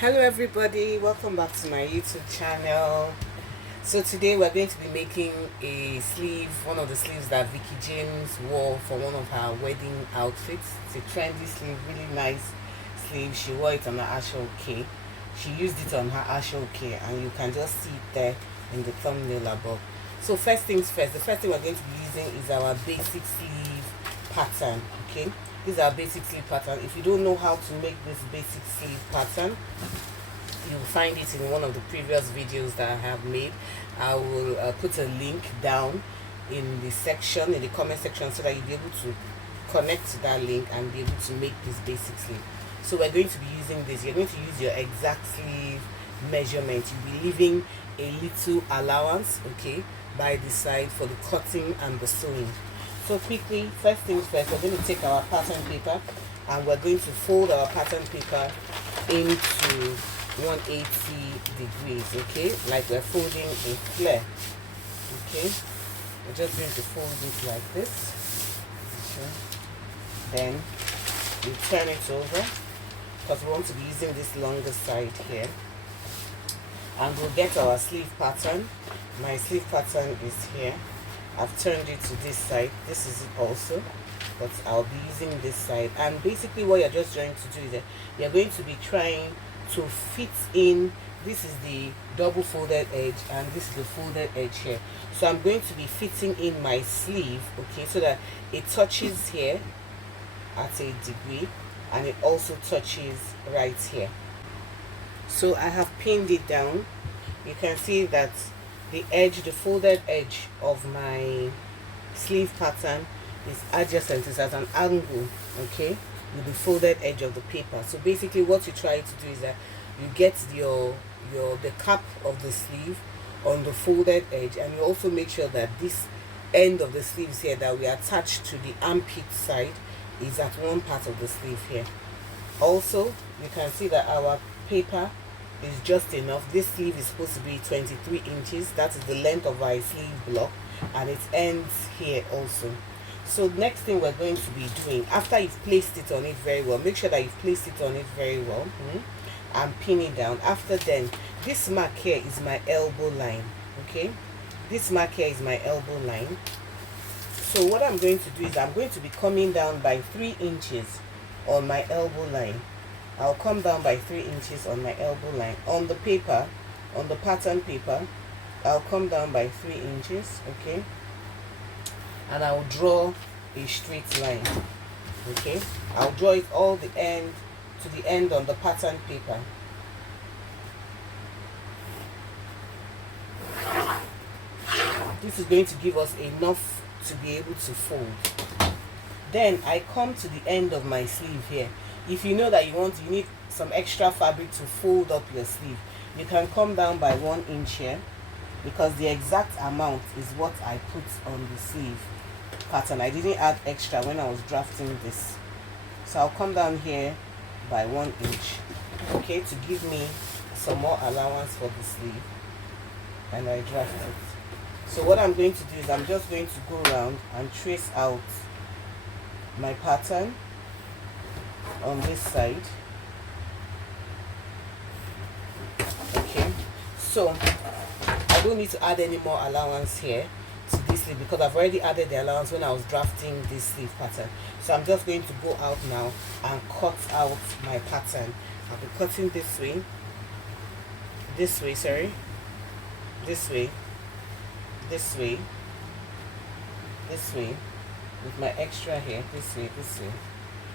Hello everybody, welcome back to my YouTube channel. So today we're going to be making a sleeve, one of the sleeves that Veekee James wore for one of her wedding outfits. It's a trendy sleeve, really nice sleeve. She wore it on her actual K. She used it on her actual K, and you can just see it there in the thumbnail above. So first things first, the first thing we're going to be using is our basic sleeve pattern. Okay, this is our basic sleeve pattern. If you don't know how to make this basic sleeve pattern, you'll find it in one of the previous videos that I have made. I will put a link down in the section, in the comment section, so that you'll be able to connect to that link and be able to make this basic sleeve. So we're going to be using this. You're going to use your exact sleeve measurement. You'll be leaving a little allowance, okay, by the side for the cutting and the sewing. So quickly, first things first, we're going to take our pattern paper and we're going to fold our pattern paper into 180 degrees, okay, like we're folding a flare. Okay, we're just going to fold it like this. Okay, then we turn it over because we want to be using this longer side here, and we'll get our sleeve pattern. My sleeve pattern is here. I've turned it to this side. This is it also, but I'll be using this side. And basically what you're just trying to do is that you're going to be trying to fit in. This is the double folded edge and this is the folded edge here. So I'm going to be fitting in my sleeve, okay, so that it touches here at a degree and it also touches right here. So I have pinned it down. You can see that the edge, the folded edge of my sleeve pattern is adjacent, is at an angle, okay, with the folded edge of the paper. So basically what you try to do is that you get the cap of the sleeve on the folded edge, and you also make sure that this end of the sleeves here that we attach to the armpit side is at one part of the sleeve here. Also, you can see that our paper is just enough. This sleeve is supposed to be 23 inches. That is the length of our sleeve block, and it ends here also. So next thing we're going to be doing, after you've placed it on it very well, make sure that you've placed it on it very well, and pin it down. After then, this mark here is my elbow line, okay, this mark here is my elbow line. So what I'm going to do is I'm going to be coming down by 3 inches on my elbow line. I'll come down by 3 inches on my elbow line. On the paper, on the pattern paper, I'll come down by 3 inches, okay, and I'll draw a straight line, okay. I'll draw it all the end to the end on the pattern paper. This is going to give us enough to be able to fold. Then I come to the end of my sleeve here. If you know that you need some extra fabric to fold up your sleeve, you can come down by 1 inch here, because the exact amount is what I put on the sleeve pattern. I didn't add extra when I was drafting this. So I'll come down here by 1 inch, okay, to give me some more allowance for the sleeve, and I draft it. So what I'm going to do is I'm just going to go around and trace out my pattern on this side, okay. So I don't need to add any more allowance here to this sleeve because I've already added the allowance when I was drafting this sleeve pattern. So I'm just going to go out now and cut out my pattern. I'll be cutting this way, this way, sorry, this way, this way, this way, with my extra here, this way,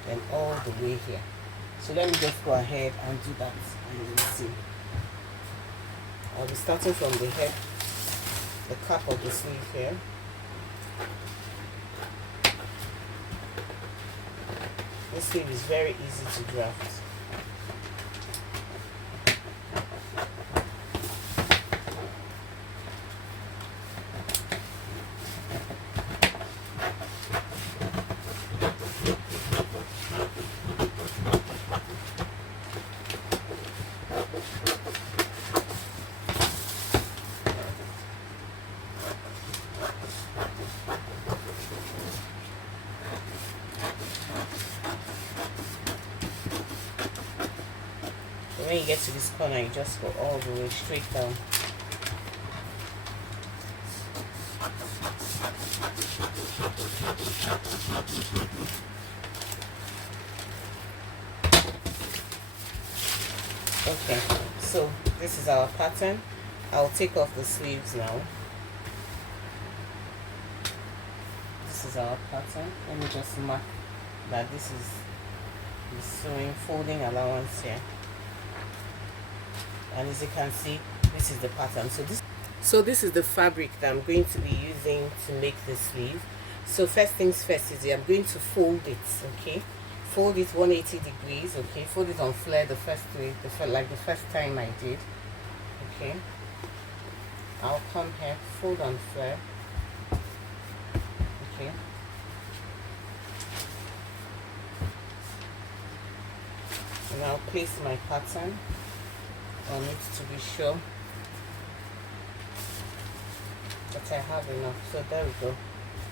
and all the way here. So let me just go ahead and do that, and you will see. I'll be starting from the head, the cap of the sleeve here. This sleeve is very easy to draft. when you get to this corner, you just go all the way straight down. Okay, so this is our pattern. I'll take off the sleeves now. This is our pattern. Let me just mark that this is the sewing folding allowance here, and as you can see, this is the pattern. So this is the fabric that I'm going to be using to make the sleeve. So first things first is I'm going to fold it. Okay, fold it 180 degrees. Okay, fold it on flare the first way, like the first time I did. Okay, I'll come here, fold on flare. Okay, and I'll place my pattern on it to be sure that I have enough. So there we go,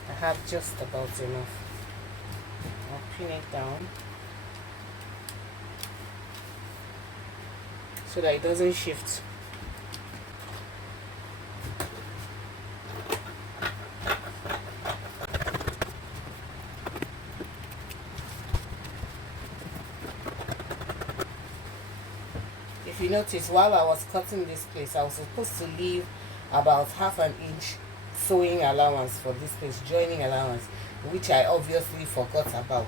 I have just about enough. I'll pin it down so that it doesn't shift. If you notice, while I was cutting this place, I was supposed to leave about ½ an inch sewing allowance for this place, joining allowance, which I obviously forgot about.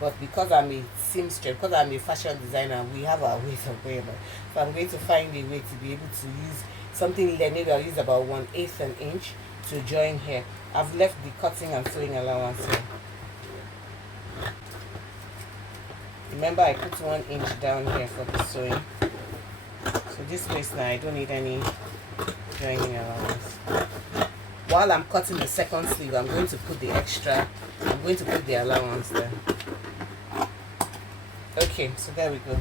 But because I'm a seamstress, because I'm a fashion designer, we have our ways of going about. So I'm going to find a way to be able to use something like, maybe I'll use about 1/8 an inch to join here. I've left the cutting and sewing allowance here. Remember, I put 1 inch down here for the sewing. So this place now, I don't need any joining allowance. While I'm cutting the second sleeve, I'm going to put the extra, I'm going to put the allowance there. Okay, so there we go.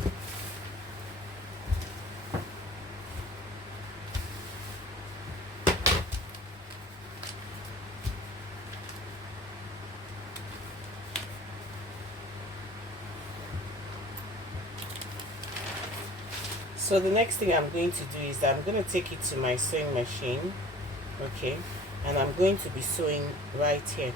So the next thing I'm going to do is I'm going to take it to my sewing machine. Okay, and I'm going to be sewing right here.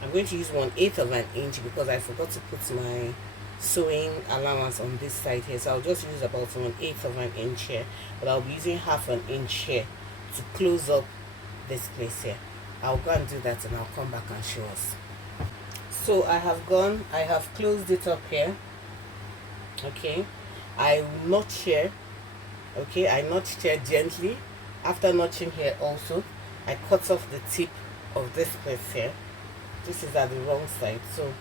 I'm going to use 1/8 of an inch because I forgot to put my sewing allowance on this side here, so I'll just use about 1/8 of an inch here, but I'll be using ½ an inch here to close up this place here. I'll go and do that and I'll come back and show us. So I have closed it up here. Okay, I notch here. Okay, I notched here gently. After notching here also, I cut off the tip of this place here. This is at the wrong side, so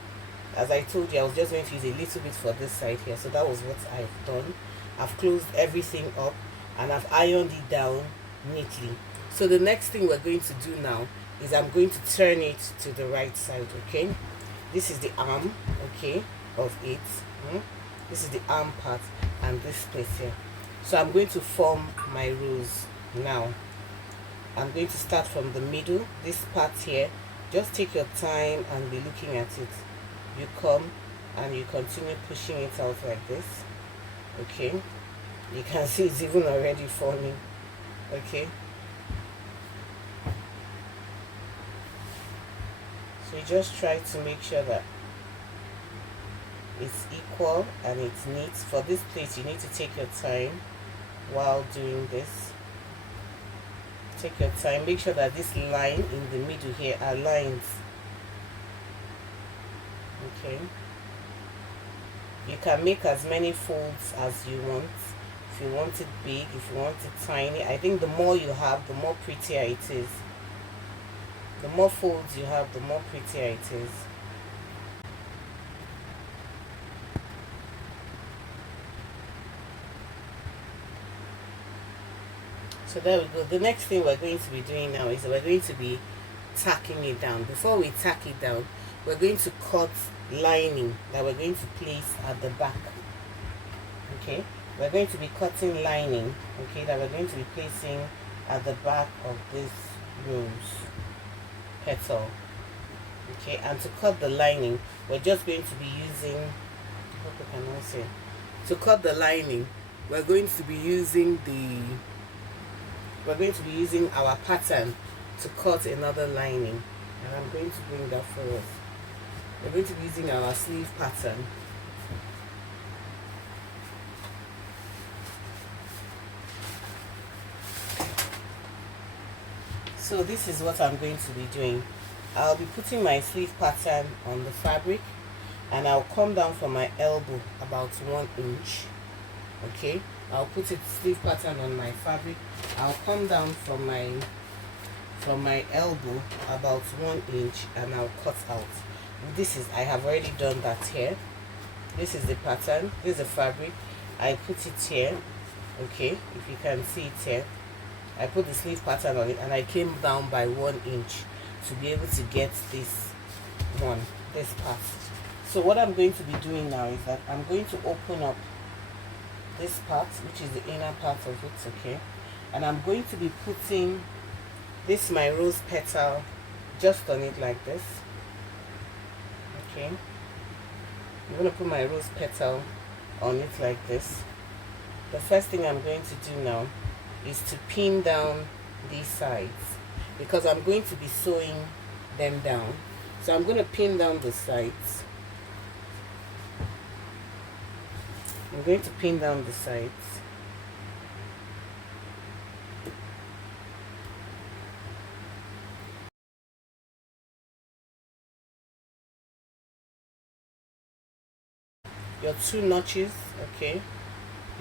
as I told you, I was just going to use a little bit for this side here. So that was what I've done. I've closed everything up and I've ironed it down neatly. So the next thing we're going to do now is I'm going to turn it to the right side. Okay, this is the arm, okay, of it. This is the arm part and this place here. So I'm going to form my rows now. I'm going to start from the middle, this part here. Just take your time and be looking at it. You come and you continue pushing it out like this. Okay, you can see it's even already forming. Okay, so you just try to make sure that it's equal and it's neat. For this place, you need to take your time while doing this. Take your time, make sure that this line in the middle here aligns. Okay, you can make as many folds as you want. If you want it big, if you want it tiny, I think the more you have, the more prettier it is. The more folds you have, the more prettier it is. So there we go. The next thing we're going to be doing now is we're going to be tacking it down. Before we tack it down, we're going to cut lining that we're going to place at the back. Okay, we're going to be cutting lining, okay, that we're going to be placing at the back of this rose petal. Okay, and to cut the lining, we're just going to be using, I hope you can all see. To cut the lining, we're going to be using our pattern to cut another lining, and I'm going to bring that forward. We're going to be using our sleeve pattern. So this is what I'm going to be doing. I'll be putting my sleeve pattern on the fabric, and I'll come down from my elbow about 1 inch. Okay, I'll put a sleeve pattern on my fabric. I'll come down from my elbow about 1 inch, and I'll cut out. I have already done that here. This is the pattern, this is the fabric. I put it here. Okay, if you can see it here, I put the sleeve pattern on it, and I came down by 1 inch to be able to get this part. So what I'm going to be doing now is that I'm going to open up this part, which is the inner part of it. Okay, and I'm going to be putting this my rose petal just on it like this. Okay, I'm going to put my rose petal on it like this. The first thing I'm going to do now is to pin down these sides, because I'm going to be sewing them down. So I'm going to pin down the sides. I'm going to pin down the sides. Your 2 notches, okay,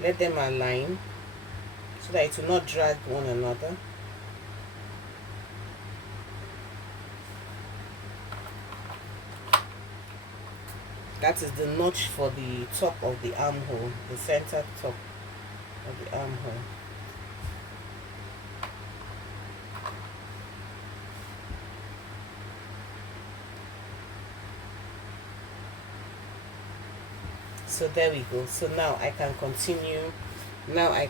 let them align so that it will not drag one another. That is the notch for the top of the armhole, the center top of the armhole. So there we go. So now I can continue. Now I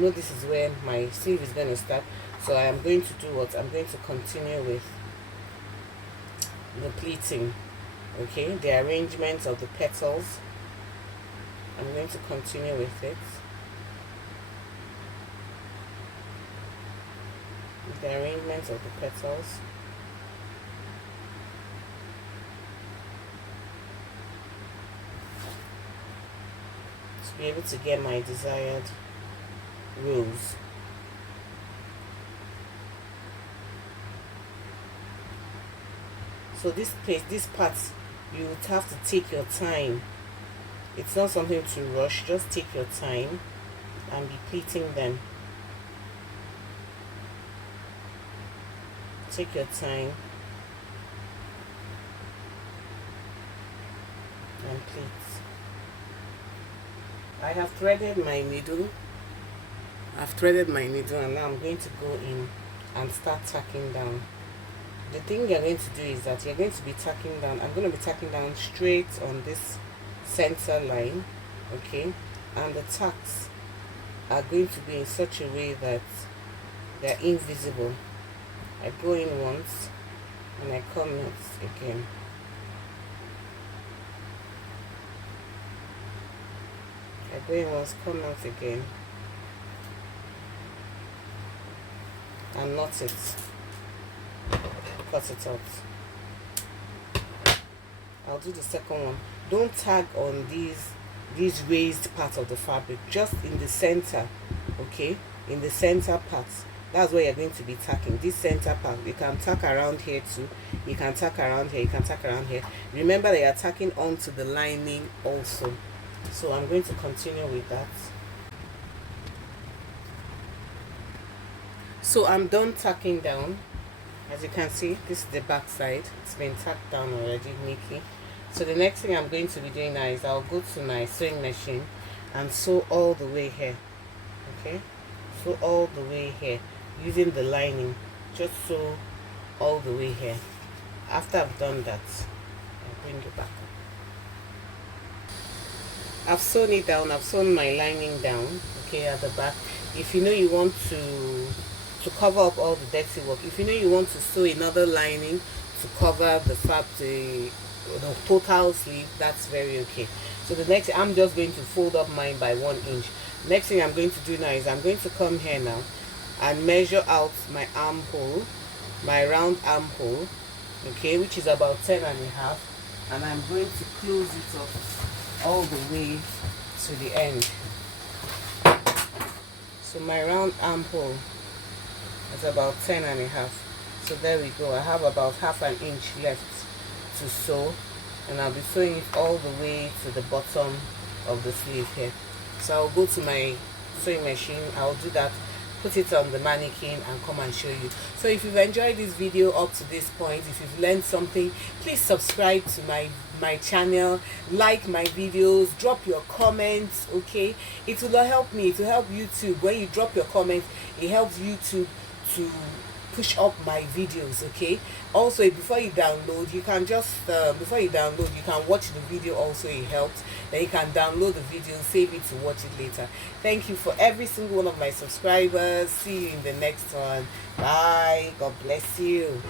know this is where my sleeve is going to start. So I am going to do what? I'm going to continue with the pleating. Okay, the arrangement of the petals. I'm going to continue with it. The arrangement of the petals. To be able to get my desired rose. So this part, you would have to take your time. It's not something to rush. Just take your time and be pleating them. Take your time and pleat. I have threaded my needle. And now I'm going to go in and start tacking down. The thing you're going to do is that you're going to be tacking down. I'm going to be tacking down straight on this center line, okay, and the tacks are going to be in such a way that they're invisible. I go in once and I come out again. I go in once, come out again, and knot it. Cut it out. I'll do the second one. Don't tag on these raised parts of the fabric, just in the center, okay, in the center part. That's where you're going to be tacking. This center part, you can tack around here too, you can tack around here, you can tack around here. Remember that you're tacking onto the lining also. So I'm going to continue with that. So I'm done tacking down. As you can see, this is the back side. It's been tacked down already neatly. So the next thing I'm going to be doing now is I'll go to my sewing machine and sew all the way here. Okay, sew all the way here using the lining. Just sew all the way here. After I've done that, I'll bring it back up. I've sewn it down. I've sewn my lining down, okay, at the back. If you know you want to cover up all the dirty work, if you know you want to sew another lining to cover the the total sleeve, that's very okay. So the next, I'm just going to fold up mine by 1 inch. Next thing I'm going to do now is I'm going to come here now and measure out my armhole, my round armhole, okay, which is about 10.5, and I'm going to close it up all the way to the end. So my round armhole is about 10.5. So there we go. I have about half an inch left to sew, and I'll be sewing it all the way to the bottom of the sleeve here. So I'll go to my sewing machine, I'll do that, put it on the mannequin, and come and show you. So if you've enjoyed this video up to this point, if you've learned something, please subscribe to my channel, like my videos, drop your comments, okay? It will help me, it will help YouTube. When you drop your comments, it helps YouTube to push up my videos, okay? Also, before you download, you can just before you download, you can watch the video also, it helps. Then you can download the video, save it to watch it later. Thank you for every single one of my subscribers. See you in the next one. Bye. God bless you.